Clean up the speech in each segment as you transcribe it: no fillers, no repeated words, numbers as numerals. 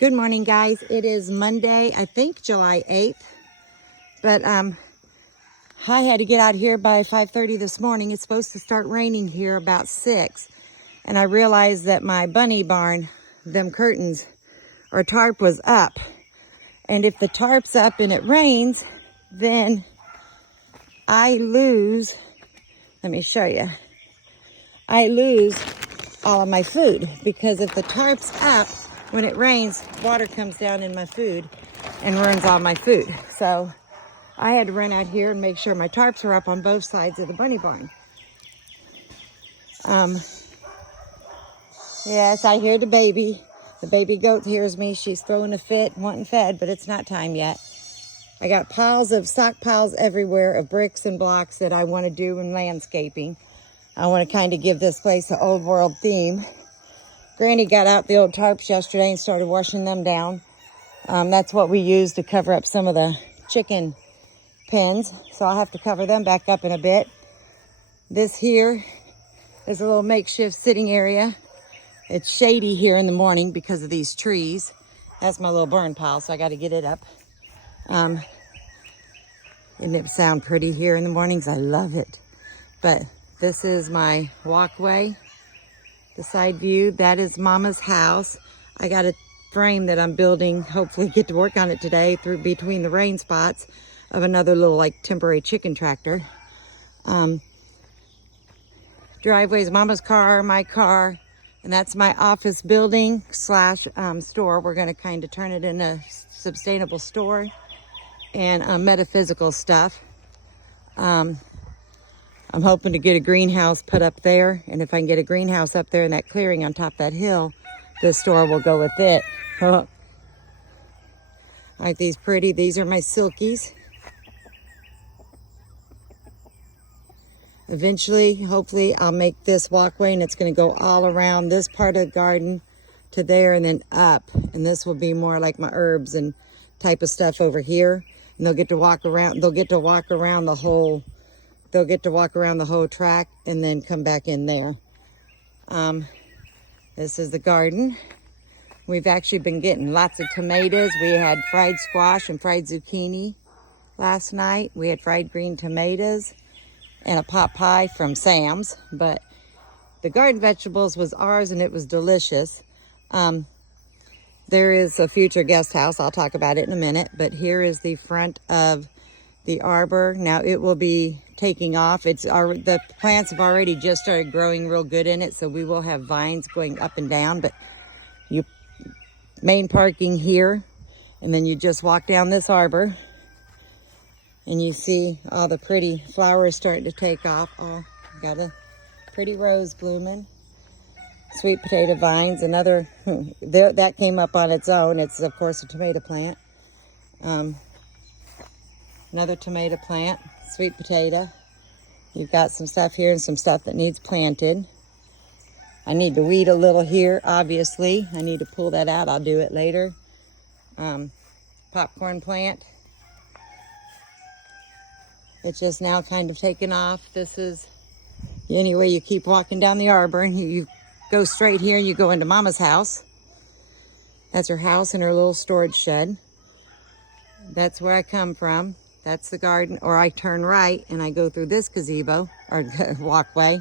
Good morning, guys. It is Monday, I think July 8th. But I had to get out here by 5:30 this morning. It's supposed to start raining here about 6. And I realized that my bunny barn, them curtains or tarp was up. And if the tarp's up and it rains, then I lose, let me show you. I lose all of my food because if the tarp's up, when it rains, water comes down in my food and ruins all my food. So I had to run out here and make sure my tarps are up on both sides of the bunny barn. Yes, I hear the baby. The baby goat hears me. She's throwing a fit, wanting fed, but it's not time yet. I got stock piles everywhere of bricks and blocks that I want to do in landscaping. I want to kind of give this place an old world theme. Granny got out the old tarps yesterday and started washing them down. That's what we use to cover up some of the chicken pens. So I'll have to cover them back up in a bit. This here is a little makeshift sitting area. It's shady here in the morning because of these trees. That's my little burn pile, so I got to get it up. Doesn't it sound pretty here in the mornings? I love it. But this is my walkway. The side view, that is Mama's house. I got a frame that I'm building, hopefully get to work on it today through between the rain spots of another little like temporary chicken tractor. Driveway is Mama's car, my car, and that's my office building / store. We're gonna kind of turn it into a sustainable store and metaphysical stuff. I'm hoping to get a greenhouse put up there. And if I can get a greenhouse up there in that clearing on top of that hill, this store will go with it. Oh. Aren't these pretty? These are my silkies. Eventually, hopefully, I'll make this walkway and it's going to go all around this part of the garden to there and then up. And this will be more like my herbs and type of stuff over here. And they'll get to walk around. They'll get to walk around the whole track and then come back in there. This is the garden. We've actually been getting lots of tomatoes. We had fried squash and fried zucchini last night. We had fried green tomatoes and a pot pie from Sam's. But the garden vegetables was ours and it was delicious. There is a future guest house. I'll talk about it in a minute. But here is the front of the arbor. Now it will be taking off. The plants have already just started growing real good in it, so we will have vines going up and down. But you main parking here, and then you just walk down this arbor, and you see all the pretty flowers starting to take off. Oh, got a pretty rose blooming. Sweet potato vines. Another that came up on its own. It's of course a tomato plant. Another tomato plant, sweet potato. You've got some stuff here and some stuff that needs planted. I need to weed a little here, obviously. I need to pull that out. I'll do it later. Popcorn plant. It's just now kind of taken off. This is, anyway, you keep walking down the arbor and you go straight here and you go into Mama's house. That's her house and her little storage shed. That's where I come from. That's the garden, or I turn right and I go through this gazebo or walkway.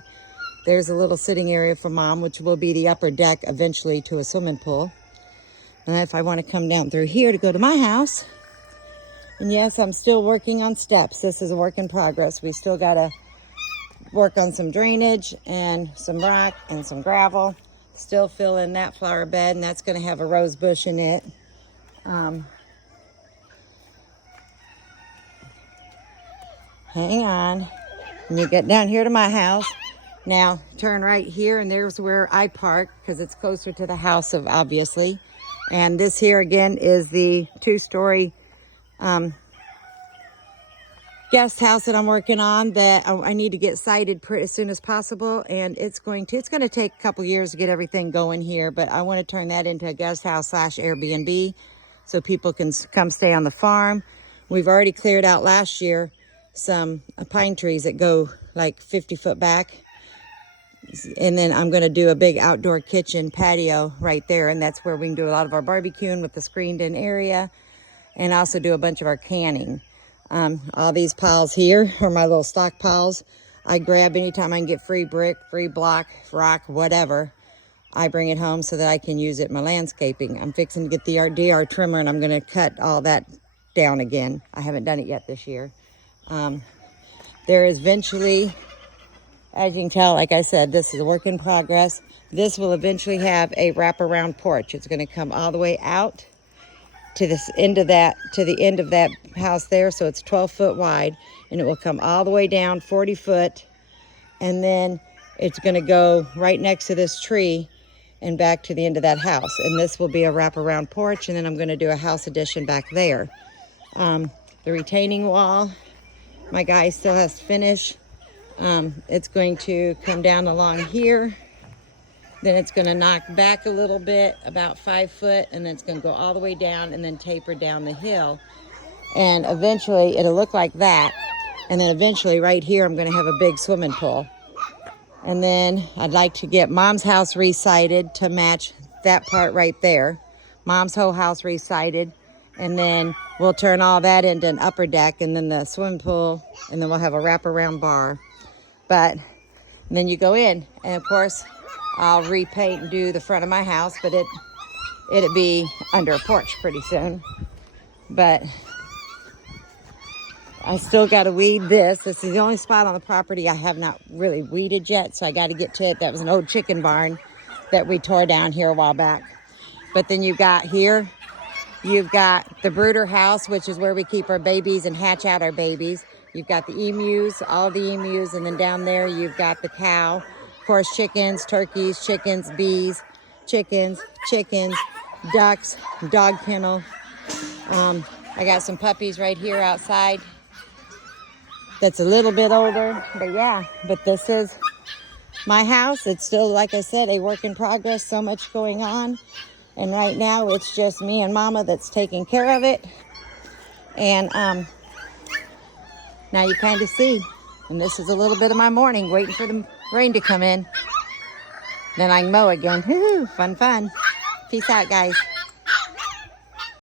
There's a little sitting area for Mom, which will be the upper deck eventually to a swimming pool. And if I want to come down through here to go to my house, and yes, I'm still working on steps. This is a work in progress. We still got to work on some drainage and some rock and some gravel. Still fill in that flower bed, and that's going to have a rose bush in it. Hang on. And you get down here to my house. Now, turn right here, and there's where I park because it's closer to the house, obviously. And this here, again, is the 2-story guest house that I'm working on that I need to get sited as soon as possible. And it's going to take a couple years to get everything going here, but I want to turn that into a guest house / Airbnb so people can come stay on the farm. We've already cleared out last year some pine trees that go like 50 foot back And then I'm going to do a big outdoor kitchen patio right there. And that's where we can do a lot of our barbecuing with the screened in area. And also do a bunch of our canning. All these piles here are my little stockpiles. I grab anytime I can get free brick, free block, rock, whatever. I bring it home so that I can use it in my landscaping. I'm fixing to get the DR trimmer and I'm going to cut all that down again. I haven't done it yet this year. There is eventually, as you can tell, like I said, this is a work in progress. This will eventually have a wraparound porch. It's going to come all the way out to this end of that, to the end of that house there. So it's 12 foot wide, and it will come all the way down 40 foot. And then it's going to go right next to this tree and back to the end of that house. And this will be a wraparound porch. And then I'm going to do a house addition back there. The retaining wall, my guy still has to finish. It's going to come down along here. Then it's going to knock back a little bit, about 5 foot, and then it's going to go all the way down and then taper down the hill. And eventually it'll look like that. And then eventually right here I'm going to have a big swimming pool. And then I'd like to get Mom's house re-sided to match that part right there. Mom's whole house re-sided. And then we'll turn all that into an upper deck and then the swimming pool, and then we'll have a wraparound bar. But then you go in, and of course I'll repaint and do the front of my house, but it'll be under a porch pretty soon. But I still got to weed this. This is the only spot on the property I have not really weeded yet, so I got to get to it. That was an old chicken barn that we tore down here a while back. But then you've got here, you've got the brooder house, which is where we keep our babies and hatch out our babies. You've got the emus, all the emus, and then down there you've got the cow. Of course, chickens, turkeys, chickens, bees, chickens, ducks, dog kennel. I got some puppies right here outside. That's a little bit older, but yeah, but this is my house. It's still, like I said, a work in progress, so much going on. And right now it's just me and Mama that's taking care of it. And now you kind of see. And this is a little bit of my morning, waiting for the rain to come in. Then I can mow again. Woo, fun. Peace out, guys.